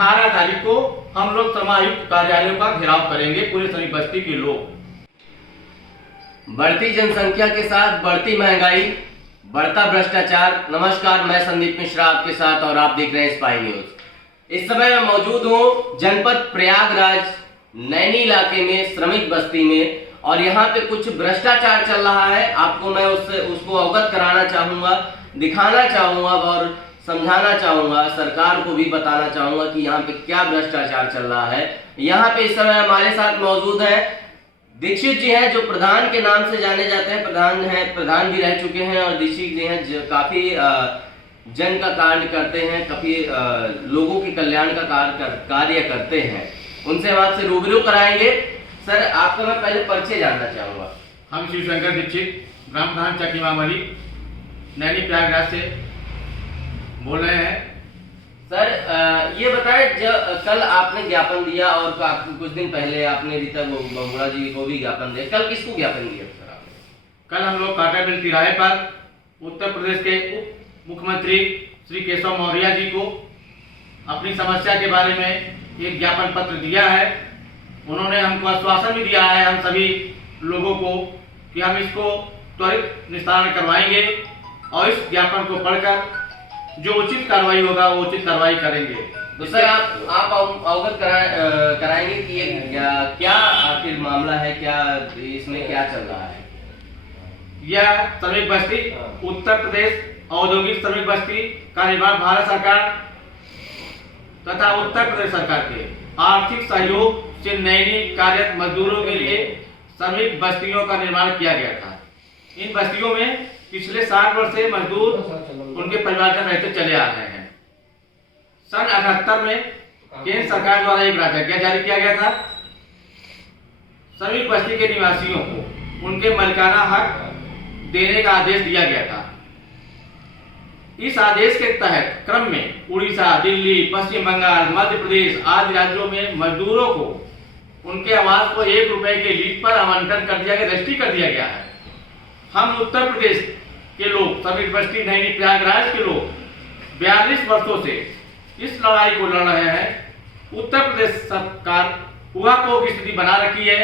18 तारीख को हम लोग श्रम आयुक्त कार्यालयों का घेराव करेंगे, पूरे श्रमिक बस्ती के लोग। बढ़ती जनसंख्या के साथ बढ़ती महंगाई, बढ़ता भ्रष्टाचार। नमस्कार, मैं संदीप मिश्रा आपके साथ और आप देख रहे हैं स्पाई न्यूज। इस समय मैं मौजूद हूँ जनपद प्रयागराज नैनी इलाके में, श्रमिक बस्ती में, और यहाँ पे कुछ भ्रष्टाचार चल रहा है। आपको मैं उसको अवगत कराना चाहूँगा, दिखाना चाहूँगा और समझाना चाहूँगा, सरकार को भी बताना चाहूँगा कि यहाँ पे क्या भ्रष्टाचार चल रहा है। यहाँ पे इस समय हमारे साथ मौजूद है दीक्षित जी हैं, जो प्रधान के नाम से जाने जाते हैं, प्रधान भी रह चुके हैं। और दीक्षित जी हैं जो काफ़ी जन का कार्य करते हैं, काफ़ी लोगों के कल्याण का कार्य करते हैं। उनसे हम आपसे रूबरू कराएंगे। सर, आपका मैं पहले परिचय जानना चाहूँगा। हम शिवशंकर दीक्षित, ग्राम प्रधान चक्की मामली, नैनी प्रयागराज से बोल रहे हैं। सर, ये बताएं, कल आपने ज्ञापन दिया और कुछ दिन पहले आपने रीता बहुगुणा जी को भी ज्ञापन दिया। कल किसको ज्ञापन दिया सर आपने? कल हम लोग काटा मिल तिराहे पर उत्तर प्रदेश के उप मुख्यमंत्री श्री केशव मौर्य जी को अपनी समस्या के बारे में एक ज्ञापन पत्र दिया है। उन्होंने हमको आश्वासन भी दिया है हम सभी लोगों को कि हम इसको त्वरित निस्तारण करवाएंगे और इस ज्ञापन को पढ़कर जो उचित कार्रवाई होगा वो उचित कार्रवाई करेंगे। तो सर, आप अवगत कराएंगे कि ये क्या आखिर मामला है, क्या इसमें क्या चल रहा है? यह श्रमिक बस्ती उत्तर प्रदेश औद्योगिक श्रमिक बस्ती का निर्माण भारत सरकार तथा उत्तर प्रदेश सरकार के आर्थिक सहयोग से नैनी कार्यरत मजदूरों के लिए श्रमिक बस्तियों का निर्माण किया गया था। इन बस्तियों में पिछले 60 वर्ष से मजदूर उनके परिवारजन रहते चले आ रहे हैं। सन 78 में केंद्र सरकार द्वारा एक राजज्ञा जारी किया गया था। श्रमिक बस्ती के निवासियों को उनके मालिकाना हक देने का आदेश दिया गया था। इस आदेश के तहत क्रम में उड़ीसा, दिल्ली, पश्चिम बंगाल, मध्य प्रदेश आदि राज्यों में मजदूरों को उनके आवास को 1 रुपए के लीज पर आवंटन कर दिया गया, रजिस्ट्री कर दिया गया है। हम उत्तर प्रदेश के लोग, श्रमिक बस्ती नैनी प्रयागराज के लोग 42 वर्षों से इस लड़ाई को लड़ रहे हैं। उत्तर प्रदेश सरकार ऊहापोह की स्थिति बना रखी है।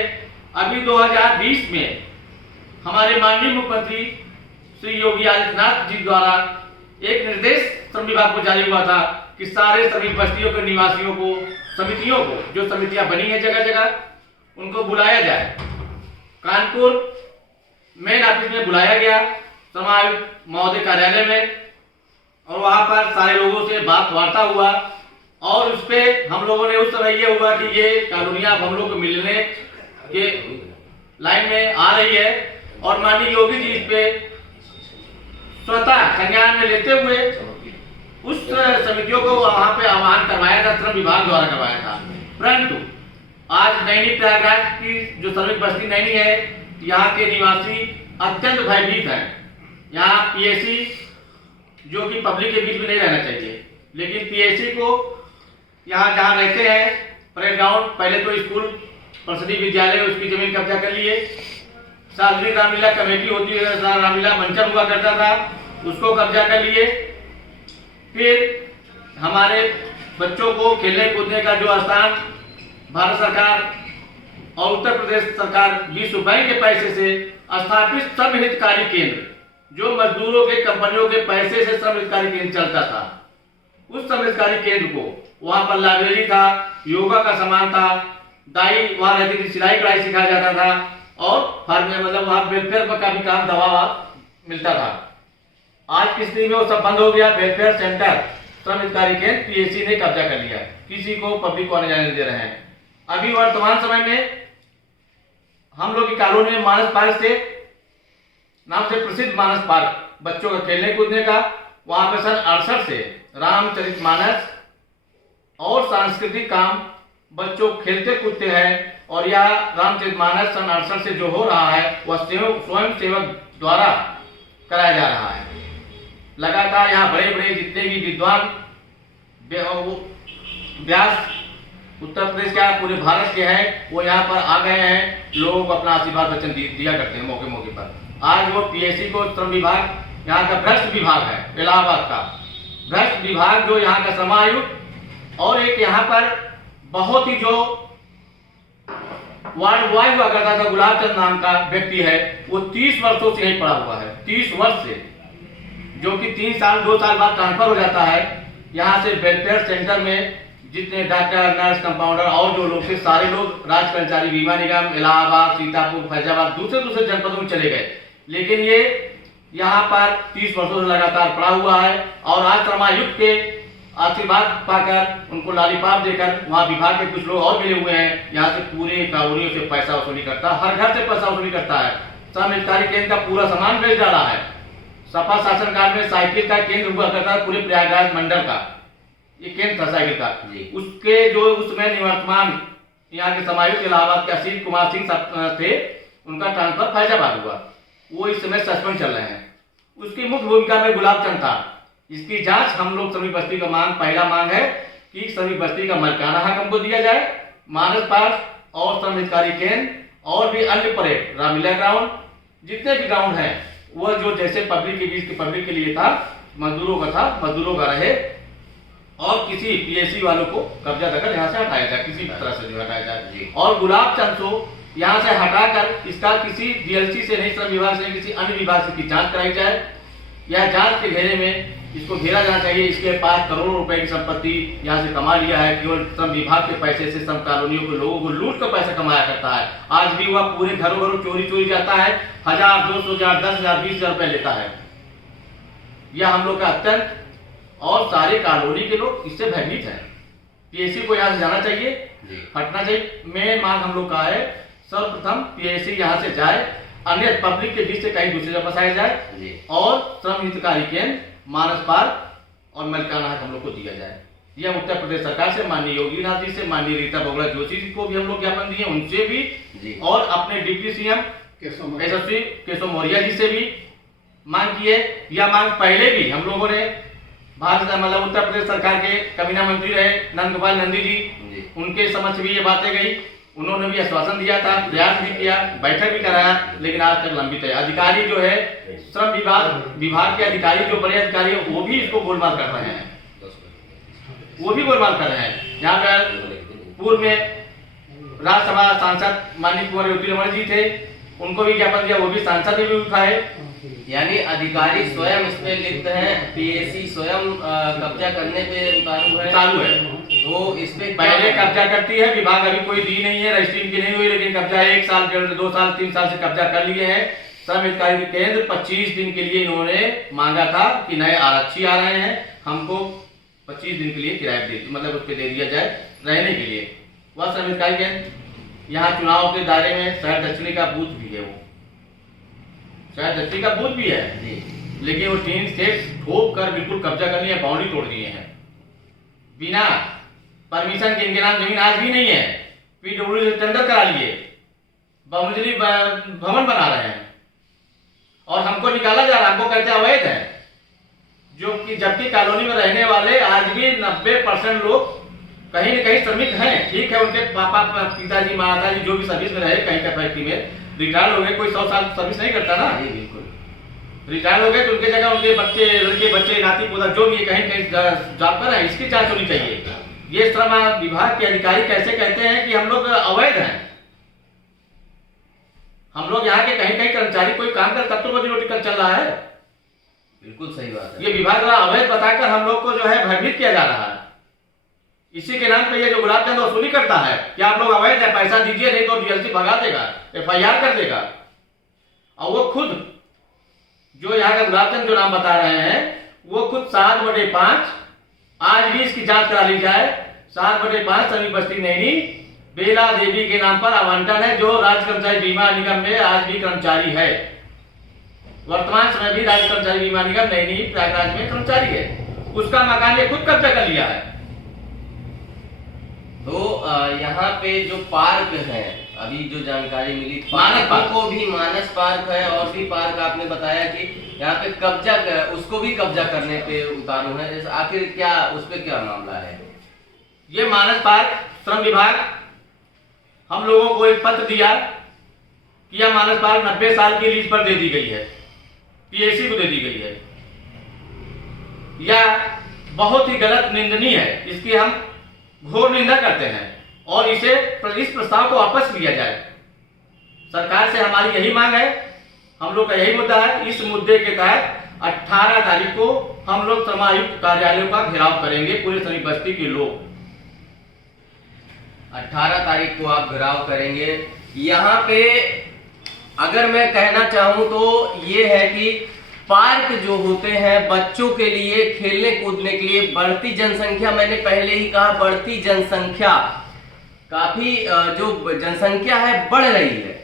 अभी 2020 में हमारे माननीय मुख्यमंत्री श्री योगी आदित्यनाथ जी द्वारा एक निर्देश श्रम विभाग को जारी हुआ था कि सारे श्रमिक बस्तियों के निवासियों को, समितियों को, जो समितियां बनी है जगह जगह, उनको बुलाया जाए। कानपुर मेन ऑफिस में बुलाया गया, श्रम आयुक्त महोदय कार्यालय में, और वहां पर सारे लोगों से बात वार्ता हुआ। और उस पे हम लोगों ने उस समय ये हुआ कि ये कॉलोनियां हम लोग को मिलने के लाइन में आ रही है, और माननीय योगी जी इस पे स्वतः संज्ञान में लेते हुए उस समितियों को वहां पे आह्वान करवाया था, श्रम विभाग द्वारा करवाया था। परंतु आज नैनी प्रयागराज की जो श्रमिक बस्ती नैनी है, यहाँ के निवासी अत्यंत भयभीत हैं। यहाँ पीएसी, जो कि पब्लिक के बीच में नहीं रहना चाहिए, लेकिन पीएसी को यहाँ जहाँ रहते हैं, परेड ग्राउंड, पहले तो स्कूल परिषदीय विद्यालय, उसकी जमीन कब्जा कर लिए। सार्वजनिक रामलीला कमेटी होती है, रामलीला मंचन हुआ करता था, उसको कब्जा कर लिए। फिर हमारे बच्चों को खेलने कूदने का जो स्थान भारत सरकार और उत्तर प्रदेश सरकार विश्व बैंक के पैसे से स्थापित श्रम हितकारी केंद्र, जो मजदूरों के, कंपनियों के पैसे से श्रम हितकारी केंद्र चलता था, उस श्रम हितकारी केंद्र को वहां पर लाइब्रेरी था, योगा का सामान था, दाई वहां रहती थी, सिलाई कढ़ाई सिखाया जाता था, और फार्म में मतलब वहां वेलफेयर का भी काम, दवा मिलता था। आज की स्थिति में वो सब बंद हो गया। वेलफेयर सेंटर, श्रम हितकारी केंद्र पीएसी ने कब्जा कर लिया, किसी को पब्लिक को आने जाने दे रहे हैं। अभी वर्तमान समय में हम लोग की कॉलोनी में मानस पार्क से नाम से प्रसिद्ध मानस पार्क, बच्चों का खेलने कूदने का, वहां पे सन 68 से रामचरितमानस और सांस्कृतिक काम बच्चों खेलते कूदते हैं। और यह रामचरितमानस सन 68 से जो हो रहा है वह स्वयं सेवक द्वारा कराया जा रहा है। लगातार यहाँ बड़े बड़े जितने भी विद्वान व्यास उत्तर प्रदेश का, पूरे भारत के हैं, वो यहाँ पर आ गए हैं। लोगों को अपना आशीर्वाद वचन दिया करते हैं मौके मौके पर। आज वो पीएससी को, श्रम विभाग, यहाँ का भ्रष्ट विभाग है, इलाहाबाद का भ्रष्ट विभाग, जो यहाँ का श्रम आयुक्त और एक यहाँ पर बहुत ही जो वार्ड बॉय हुआ करता था गुलाब चंद नाम का व्यक्ति है, वो 30 वर्षों से यही पड़ा हुआ है, 30 वर्ष से, जो कि 3 साल 2 साल बाद ट्रांसफर हो जाता है। यहाँ से वेलफेयर सेंटर में जितने डॉक्टर, नर्स, कंपाउंडर और जो लोग थे, सारे लोग राज्य कर्मचारी बीमा निगम, इलाहाबाद, सीतापुर, फैजाबाद, दूसरे जनपदों में चले गए, लेकिन ये यहाँ पर 30 वर्षों से लगातार पड़ा हुआ है। और आज श्रमायुक्त के आशीर्वाद पाकर, उनको लालीपाप देकर, वहाँ विभाग के कुछ लोग और मिले हुए हैं, यहाँ से पूरे कॉलोनियों से पैसा वसूली करता है, हर घर से पैसा वसूली करता है। श्रम हितकारी केंद्र का पूरा सामान बेच डाला है। सपा शासन काल में साइकिल का केंद्र हुआ करता है पूरे प्रयागराज मंडल का, ये केंद्र था साइकिल का, उसके जो उसमें निवर्तमान यहाँ के समायुक्त इलाहाबाद के असीम कुमार सिंह थे, उनका ट्रांसफर फैजाबाद हुआ, वो इस समय सस्पेंड चल रहे हैं। उसकी मुख्य भूमिका में गुलाब चंद था। इसकी जांच हम लोग श्रमिक बस्ती का पहला मांग है कि श्रमिक बस्ती का मलकाना हक हमको दिया जाए, मानस पार्क और श्रम हितकारी केंद्र और भी अन्य परेड, रामलीला ग्राउंड, जितने भी ग्राउंड हैं, वो जो जैसे पब्लिक के बीच पब्लिक के लिए था, मजदूरों का था, मजदूरों का रहे, और किसी पीएससी वालों को कब्जा देकर यहाँ से हटाया जाए, किसी तरह से जो हटाया जाए। और गुलाब चंद को यहाँ से हटाकर इसका किसी डीएलसी से नहीं, श्रम विभाग से, किसी अन्य विभाग से की जांच कराई जाए। यह जांच के घेरे में इसको घेरा जाना चाहिए। इसके पास करोड़ों रुपए की संपत्ति यहाँ से कमा लिया है, केवल श्रम विभाग के पैसे से श्रम कॉलोनियों के लोगों को लूट कर पैसा कमाया करता है। आज भी वह पूरे घरों चोरी जाता है, 1000, 200, 10,000, 20,000 रुपए लेता है। यह हम लोग का अत्यंत, और सारे कॉलोनी के लोग इससे भयभीत हैं। पीएससी को यहाँ से जाना चाहिए, हटना चाहिए। मेन मांग हम लोग का है, सर्वप्रथम पीएससी यहाँ से जाए, अन्य पब्लिक के बीच से कहीं दूसरी जगह बसाया जाए, और श्रम हितकारी केंद्र, मानस पार्क और मलकाना हक हम लोग को दिया जाए। यह उत्तर प्रदेश सरकार से, माननीय योगी नाथ जी से, माननीय रीता बहुगुणा जोशी जी को भी हम लोग ज्ञापन दिए, उनसे भी, और अपने डिप्टी सीएम यशस्वी केशव मौर्य जी से भी मांग की है। यह मांग पहले भी हम लोगों ने मतलब उत्तर प्रदेश सरकार के कैबिनेट मंत्री रहे नंद गोपाल नंदी जी, उनके समक्ष भी ये बातें गई, उन्होंने भी आश्वासन दिया था, प्रयास भी किया, बैठक भी कराया, लेकिन आज तक लंबित है। अधिकारी जो है, श्रम विभाग के अधिकारी, जो बड़े अधिकारी है, वो भी इसको गोलमाल कर रहे हैं, वो भी गोलमाल कर रहे हैं। यहाँ पर पूर्व में राज्यसभा सांसद माननीय कुंवर ज्योति रमन जी थे, उनको भी ज्ञापन दिया, वो भी सांसद भी उठाए। यानी अधिकारी स्वयं इसमें लिप्त हैं, पीएससी स्वयं कब्जा करने पे चालू है। तो इस पे पहले कब्जा करती है, विभाग अभी कोई दी नहीं है, रजिस्ट्री की नहीं हुई, लेकिन कब्जा 1 साल, 1.5, 2 साल, 3 साल से कब्जा कर लिए हैं। श्रम हितकारी केंद्र 25 दिन के लिए इन्होंने मांगा था कि नए आरक्षी आ रहे हैं, हमको 25 दिन के लिए किराया दे, मतलब उस पर दे दिया जाए रहने के लिए। वह श्रम हितकारी केंद्र यहाँ चुनाव के दायरे में शहर दक्षिणी का बूथ भी है, वो शहर दक्षिणी का बूथ भी है, लेकिन वो टीन सेट ठोक कर बिल्कुल कब्जा कर लिया, बाउंड्री तोड़ दिए हैं बिना परमिशन के। इनके नाम जमीन आज भी नहीं है, पीडब्ल्यूडी से टेंडर करा लिए, बहुमंजिली भवन बना रहे हैं, और हमको निकाला जा रहा है, हमको कहते अवैध है, जो कि जबकि कॉलोनी में रहने वाले आज भी 90% लोग कहीं न कहीं श्रमिक हैं। ठीक है, उनके पापा, पिताजी, माताजी जो भी सर्विस में रहे, कहीं का फैक्ट्री में रिटायर हो गए, कोई 100 साल सर्विस नहीं करता ना, बिल्कुल रिटायर हो गए, तो उनके जगह उनके बच्चे, लड़के बच्चे, नाती पोता जो भी कहीं कहीं जॉब कर रहे हैं, इसकी जांच होनी चाहिए। ये श्रम विभाग के अधिकारी कैसे कहते हैं कि हम लोग अवैध हैं? हम लोग यहाँ के कहीं कहीं कर्मचारी कोई काम कर तब तो रोजी रोटी कर चल रहा है। बिल्कुल सही बात है। ये विभाग द्वारा अवैध बताकर हम लोग को जो है भयभीत किया जा रहा है। इसी के नाम पे ये जो गुलाब चंद वसूली करता है कि आप लोग अवैध है, पैसा दीजिए नहीं तो डीएलसी भगा देगा, एफआईआर कर देगा। और वो खुद जो यहाँ का गुलाब चंद जो नाम बता रहे हैं, वो खुद 7/5, आज भी इसकी जांच करा ली जाए, 7/5 श्रमिक बस्ती नैनी बेला देवी के नाम पर आवंटन है, जो राज्य कर्मचारी बीमा निगम में आज भी कर्मचारी है। वर्तमान समय भी राज्य कर्मचारी बीमा निगम नैनी प्रयागराज में कर्मचारी है, उसका मकान ये खुद कब्जा कर लिया है। तो यहाँ पे जो पार्क है, अभी जो जानकारी मिली, मानस पार्क को भी मानस पार्क है, और भी पार्क आपने बताया कि यहाँ पे कब्जा, उसको भी कब्जा करने पे उतारू है, आखिर क्या उस पे क्या मामला है? ये मानस पार्क श्रम विभाग हम लोगों को एक पत्र दिया कि यह मानस पार्क 90 साल की लीज पर दे दी गई है, पीएससी को दे दी गई है। यह बहुत ही गलत, निंदनीय है। इसकी हम घोर निंदा करते हैं और इस प्रस्ताव को वापस लिया जाए। सरकार से हमारी यही मांग है, हम लोग का यही मुद्दा है। इस मुद्दे के तहत 18 तारीख को हम लोग श्रम आयुक्त कार्यालयों का घेराव करेंगे, पूरे श्रमिक बस्ती के लोग। 18 तारीख को आप घेराव करेंगे। यहाँ पे अगर मैं कहना चाहूँ तो ये है कि पार्क जो होते हैं बच्चों के लिए खेलने कूदने के लिए, बढ़ती जनसंख्या, मैंने पहले ही कहा बढ़ती जनसंख्या, काफी जो जनसंख्या है बढ़ रही है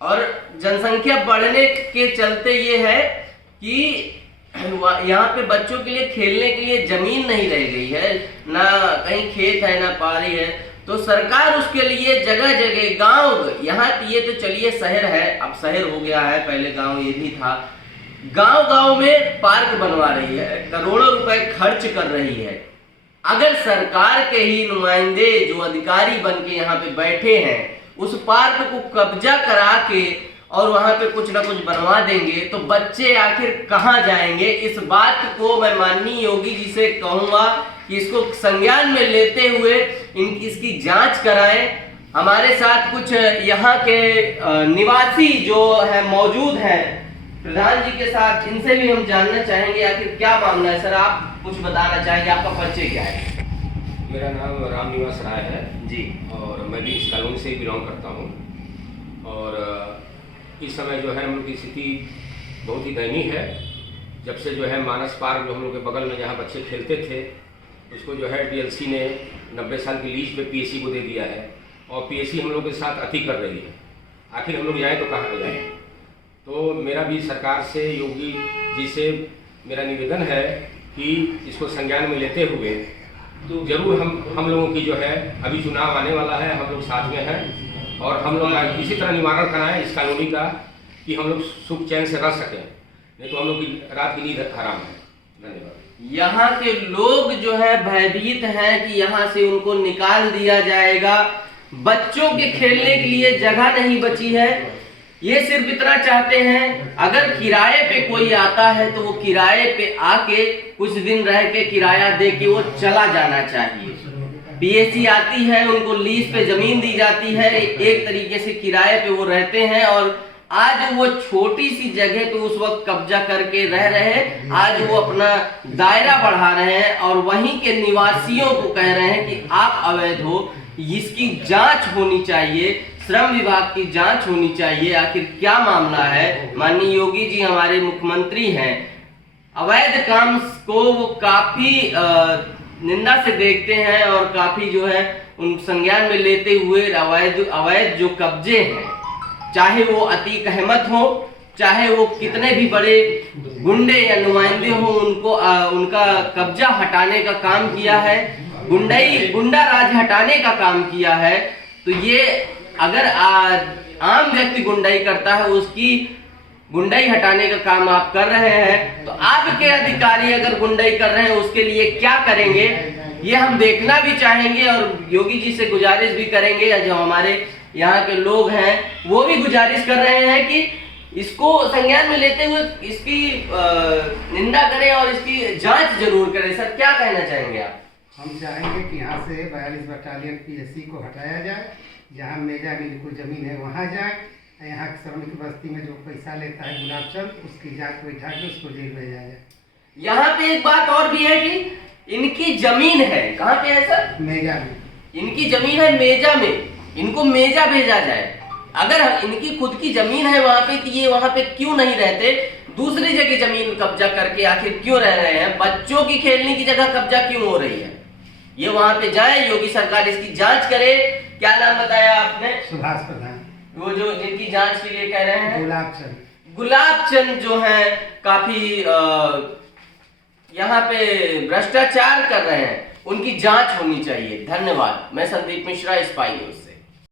और जनसंख्या बढ़ने के चलते ये है कि यहाँ पे बच्चों के लिए खेलने के लिए जमीन नहीं रह गई है, ना कहीं खेत है ना पारी है, तो सरकार उसके लिए जगह जगह गांव, यहाँ ये तो चलिए शहर है, अब शहर हो गया है, पहले गांव ये भी था, गांव गांव में पार्क बनवा रही है, करोड़ों रुपए खर्च कर रही है। अगर सरकार के ही नुमाइंदे जो अधिकारी बन के यहाँ पे बैठे हैं उस पार्क को कब्जा करा के और वहां पे कुछ ना कुछ बनवा देंगे तो बच्चे आखिर कहाँ जाएंगे। इस बात को मैं माननीय योगी जी से कहूंगा कि इसको संज्ञान में लेते हुए इसकी जांच कराएं। हमारे साथ कुछ यहाँ के निवासी जो है मौजूद हैं प्रधान जी के साथ, इनसे भी हम जानना चाहेंगे आखिर क्या मामला है। सर, आप कुछ बताना चाहेंगे, आपका परिचय क्या है? मेरा नाम राम निवास राय है जी, और मैं भी इस कॉलोनी से बिलोंग करता हूँ। और इस समय जो है हम लोग की स्थिति बहुत ही दयनीय है। जब से जो है मानस पार्क जो हम लोग के बगल में जहाँ बच्चे खेलते थे उसको जो है डीएलसी ने 90 साल की लीज पे पीएससी को दे दिया है और पीएससी हम लोग के साथ अति कर रही है। आखिर हम लोग जाएँ तो कहाँ जाएँ? तो मेरा भी सरकार से, योगी जी से मेरा निवेदन है कि इसको संज्ञान में लेते हुए तो जरूर हम लोगों की जो है, अभी चुनाव आने वाला है, हम लोग साथ में हैं और हम लोग इसी तरह निवारण कराएं इस कॉलोनी का कि हम लोग सुख चैन से रह सकें, नहीं तो हम लोग की रात की नींद हराम है। धन्यवाद। यहाँ के लोग जो है भयभीत हैं कि यहाँ से उनको निकाल दिया जाएगा, बच्चों के खेलने के लिए जगह नहीं बची है। ये सिर्फ इतना चाहते हैं अगर किराए पे कोई आता है तो वो किराए पे आके कुछ दिन रह के किराया दे के वो चला जाना चाहिए। पीएससी आती है, उनको लीज पे जमीन दी जाती है, एक तरीके से किराए पे वो रहते हैं और आज वो छोटी सी जगह पे उस वक्त कब्जा करके रह रहे हैं, आज वो अपना दायरा बढ़ा रहे हैं और वहीं के निवासियों को कह रहे हैं कि आप अवैध हो, इसकी जांच होनी चाहिए, श्रम विभाग की जांच होनी चाहिए, आखिर क्या मामला है। माननीय योगी जी हमारे मुख्यमंत्री हैं, अवैध काम को वो काफी निंदा से देखते हैं और काफी जो है उन संज्ञान में लेते हुए अवैध जो कब्जे हैं, चाहे वो अतीक अहमद हो, चाहे वो कितने भी बड़े गुंडे या नुमाइंदे हो, उनको उनका कब्जा हटाने का काम किया है, गुंडा राज हटाने का काम किया है। तो ये अगर आम व्यक्ति गुंडाई करता है, उसकी गुंडाई हटाने का काम आप कर रहे हैं, तो आपके अधिकारी अगर गुंडाई कर रहे हैं उसके लिए क्या करेंगे, ये हम देखना भी चाहेंगे और योगी जी से गुजारिश भी करेंगे। जो हमारे यहाँ के लोग हैं वो भी गुजारिश कर रहे हैं कि इसको संज्ञान में लेते हुए इसकी निंदा करें और इसकी जांच जरूर करें। सर, क्या कहना चाहेंगे आप? हम चाहेंगे कि यहाँ से 42 बटालियन पीएससी को हटाया जाए, जहाँ मेजा बिल्कुल जमीन है वहाँ जाए, यहाँ श्रमिक बस्ती में जो पैसा लेता है गुलाब चंद, उसकी जांच बैठा के उसको जेल भेजा जाए। यहाँ पे एक बात और भी है कि इनकी जमीन है, कहाँ पे है सर? मेजा में। इनकी जमीन है मेजा में, इनको मेजा भेजा जाए। अगर इनकी खुद की जमीन है वहाँ पे तो ये वहाँ पे क्यों नहीं रहते, दूसरी जगह जमीन कब्जा करके आखिर क्यों रह रहे हैं? बच्चों की खेलने की जगह कब्जा क्यों हो रही है? ये वहाँ पे जाए, योगी सरकार इसकी जांच करे। क्या नाम बताया आपने? सुभाष प्रधान। वो जो जिनकी जांच के लिए कह रहे हैं गुलाब चंद जो हैं काफी यहाँ पे भ्रष्टाचार कर रहे हैं, उनकी जांच होनी चाहिए। धन्यवाद। मैं संदीप मिश्रा, स्पाई न्यूज।